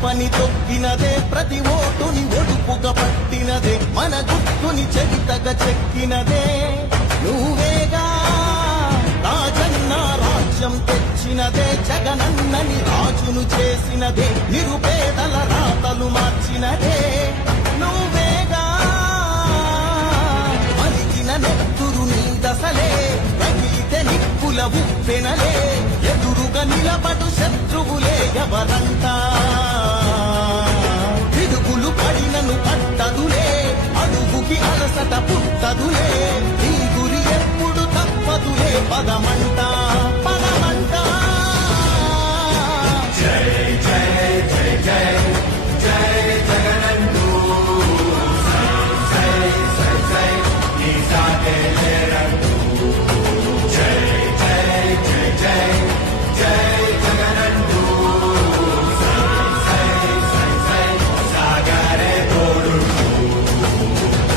గడపని తొక్కినదే, ప్రతి ఓటుని ఒడుపుగా పట్టినదే, మన గుట్టుని చరితగా చెక్కినదే నువ్వేగా. రాజన్న రాజ్యం తెచ్చినదే, జగనన్నని రాజును చేసినదే, నిరుపేదల రాతలు మార్చినదే నువ్వేగా. మరిగిన నెత్తురు నీ దశలే, రగిలితే నిప్పుల ఉప్పెనలే, ఎదురుగా నిలబడు శత్రువులే ఎవరంతా. పిడుగులు పడినను పట్టదులే, అడుగుకి అలసట పుట్టదులే, నీ గురి ఎప్పుడు తప్పదులే పదమంటా.